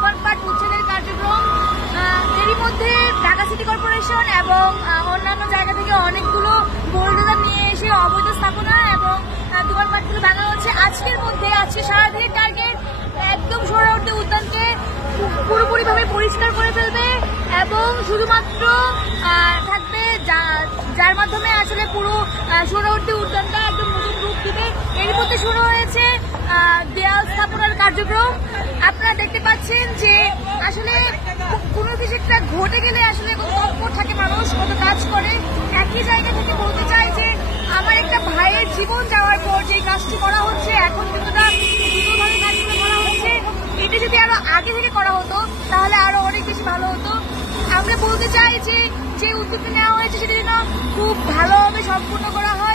দোকানপাট উচ্ছেদের কার্যক্রম। এরই মধ্যে ঢাকা সিটি কর্পোরেশন এবং অন্যান্য জায়গা থেকে অনেকগুলো বোল্ডোজার নিয়ে এসে অবৈধ স্থাপনা এবং দোকানপাটগুলো ভাঙা হচ্ছে। আজকে সারাদিনের টার্গেট একদম সোহরাওয়ার্দী উদ্যানকে পুরোপুরিভাবে পরিষ্কার করে ফেলবে এবং শুধুমাত্র থাকবে যার মাধ্যমে আসলে পুরো সোহরাওয়ার্দী উদ্যানটা একদম নতুন রূপ দিবে। এর মধ্যে শুরু হয়েছে দেয়াল স্থাপনার কার্যক্রম। আপনারা দেখতে পাচ্ছেন যে আসলে কোনো কিছু একটা ঘটে গেলে আসলে কত তৎপর থাকে মানুষ, কত কাজ করে। একই জায়গা থেকে বলতে চাই যে আমার একটা ভাইয়ের জীবন যাওয়ার পর যে কাজটি করা হচ্ছে, এখন যতটা দ্রুতভাবে কাজগুলো করা হচ্ছে, এটা যদি আরো আগে থেকে করা হতো তাহলে আরো অনেক বেশি ভালো হতো। আমরা বলতে চাই যে উদ্যোগটা নেওয়া হয়েছে সেটা যেন খুব ভালোভাবে সম্পূর্ণ করা হয়।